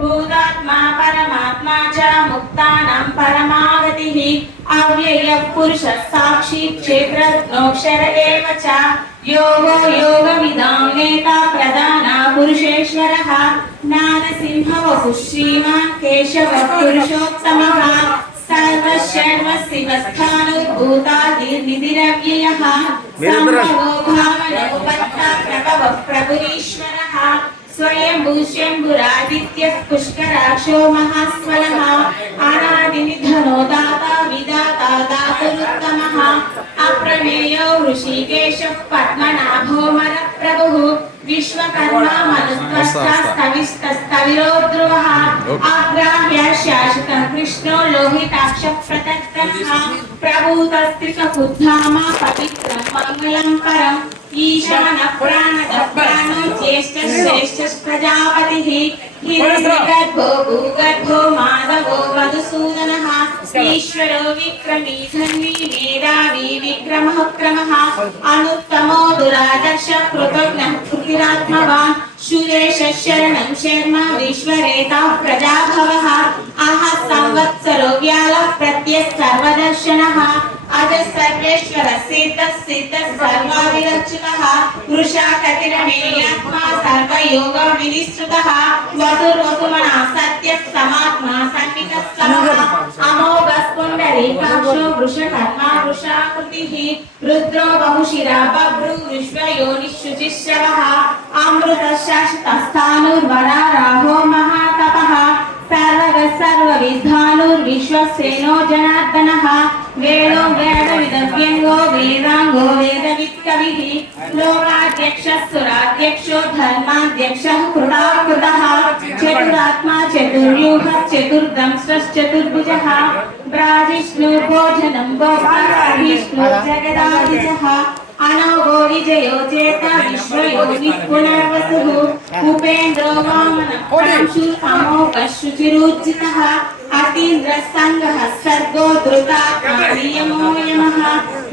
భూతాత్మా పరమాత్మా చ ముక్తానాం పరమాగతిః. అవ్యయః పురుషः సాక్షి క్షేత్రజ్ఞోక్షర ఏవ చ. యోగో యోగమిదాం నేత ప్రధాన పురుషేశ్వరः. నారసింహవపు శ్రీమాన్ కేశవः పురుషోత్తమः సర్వశర్వశివస్థానుర్భూతాదిర్నిధిరవ్యయः. మీరందరూ- సంభవో భావనోపత్తా ప్రభవः ప్రభురీశ్వరः స్వయంభూష్యంభురాదిత్యः పుష్కరాక్షో మహాస్వనः అనాదినిధనో దాతా విదాతా దాతురుత్తమः అప్రమేయో ఋషికేశः పద్మనాభోమర ప్రభుः విశ్వకర్మా మనుస్వస్థవిస్తవిరో ధ్రువः ఆగ్రాహ్య శాశ్వతం కృష్ణో లోహితాక్ష ప్రతక్తః ప్రభూతస్త్రికబుద్ధామ పవిత్రం మంగళం పరం ఈశాన ప్రాణద ప్రాణో జ్యేష్ఠ శ్రేష్ఠ ప్రజాపతిః హిరణ్యగర్భో భూగర్భో మాధవో మధుసూదనः ఈశ్వరో విక్రమీ ధన్వీ మేధావి విక్రమः క్రమः అనుత్తమో దురాదర్శ కృతజ్ఞः కృతిరాత్మవాన్ సురేష శరణం శర్మ విశ్వరేత ప్రజాభవः అహ సంవత్సరో వ్యాల सर्वेश्वर परमेश्वर, सेतः सेतः सर्वविरक्षितः वृषा कतिरमेयात्मा सर्वयोग विनिश्रुतः वसुर्वसुमना सत्य, समात्मा सन्निक सन्निकः समः अमोघः पुण्डरीकाक्षो वृषकर्मा वृषाकृतिः, रुद्रो बहुशिरा, बभ्रु विश्व बभ्रू विश्वयोनिः शुचिश्रवः अमृतः शाश्वतस्थानुर्वरा राहो, महातपः, सर्वगः सर्वविद्धानुर्विश्वसेनो जना వేదో వేద విదవ్యంగో వేదాంగో వేదవిత్కవిः లోకాధ్యక్షస్సురాధ్యక్షో ధర్మాధ్యక్షः కృతాకృతः చతురాత్మా చతుర్యూహ చతుర్దంశ్రశ్చతుర్భుజः బ్రాజిష్ణుర్భోజనం గోపావిష్ణు జగదాదిజः. అనోగో విజయో చేత విశ్వయోగి పునర్వసుః ఉపేంద్రో వామన అమోఘ శుచిరూర్జితः అతీంద్ర సంగః సర్గో ధృతాత్మో యమః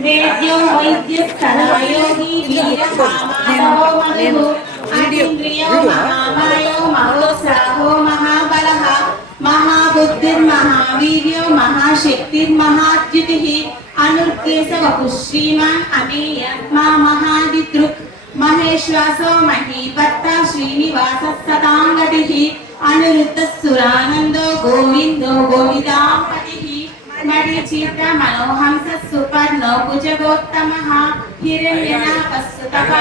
వేద్యో వైద్యస్థలయోగి వీరమానవో మధుః అతీంద్రియో మహామాయో మహోత్సాహో మహాబలः మహాబుద్ధిర్మహావీర్యో మహాశక్తిర్మహాద్యుతిः అనుర్కేశవపు శ్రీమాన్ అమేయత్మా మహాదితృక్ మహేశ్వాసో మహీపత్త శ్రీనివాస సతాంగతిః मनोहंस सुपर्णो भुजगोत्तमः हिरण्यनाभस्तुतः